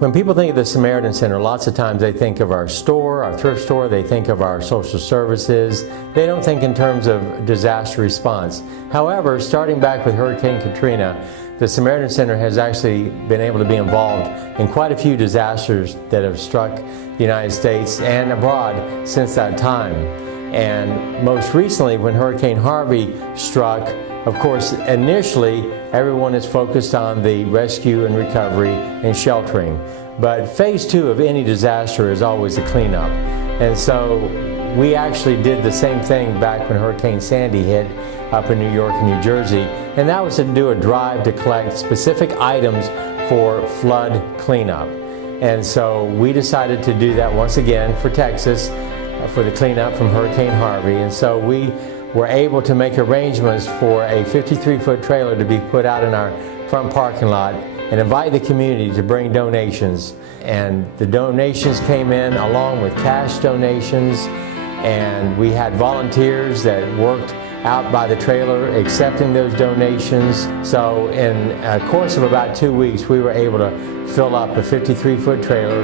When people think of the Samaritan Center, lots of times they think of our store, our thrift store, they think of our social services. They don't think in terms of disaster response. However, starting back with Hurricane Katrina, the Samaritan Center has actually been able to be involved in quite a few disasters that have struck the United States and abroad since that time. And most recently, when Hurricane Harvey struck, of course, initially, everyone is focused on the rescue and recovery and sheltering. But phase two of any disaster is always the cleanup. And so we actually did the same thing back when Hurricane Sandy hit up in New York and New Jersey. And that was to do a drive to collect specific items for flood cleanup. And so we decided to do that once again for Texas, for the cleanup from Hurricane Harvey. And so we were able to make arrangements for a 53-foot trailer to be put out in our front parking lot and invite the community to bring donations. And the donations came in along with cash donations, and we had volunteers that worked out by the trailer accepting those donations. So in a course of about 2 weeks, we were able to fill up a 53-foot trailer,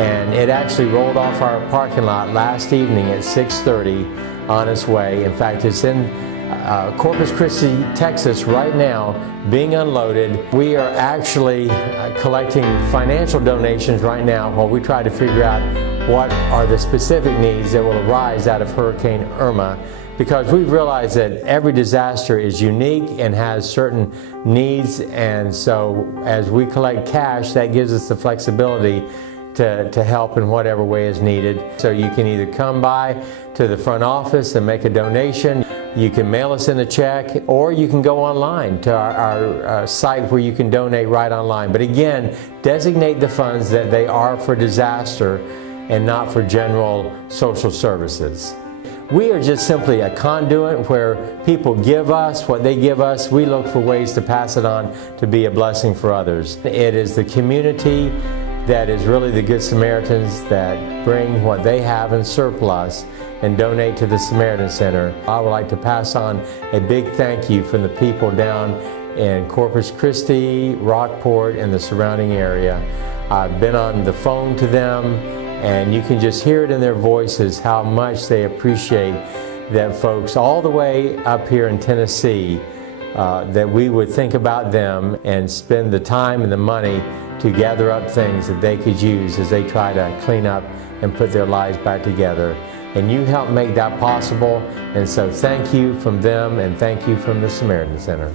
and it actually rolled off our parking lot last evening at 6:30 on its way. In fact, it's in Corpus Christi, Texas right now, being unloaded. We are actually collecting financial donations right now while we try to figure out what are the specific needs that will arise out of Hurricane Irma, because we've realized that every disaster is unique and has certain needs, and so as we collect cash, that gives us the flexibility to help in whatever way is needed. So you can either come by to the front office and make a donation, you can mail us in a check, or you can go online to our site where you can donate right online. But again, designate the funds that they are for disaster and not for general social services. We are just simply a conduit where people give us what they give us. We look for ways to pass it on to be a blessing for others. It is the community that is really the Good Samaritans that bring what they have in surplus and donate to the Samaritan Center. I would like to pass on a big thank you from the people down in Corpus Christi, Rockport, and the surrounding area. I've been on the phone to them, and you can just hear it in their voices how much they appreciate that folks all the way up here in Tennessee, that we would think about them and spend the time and the money to gather up things that they could use as they try to clean up and put their lives back together. And you help make that possible, and so thank you from them and thank you from the Samaritan Center.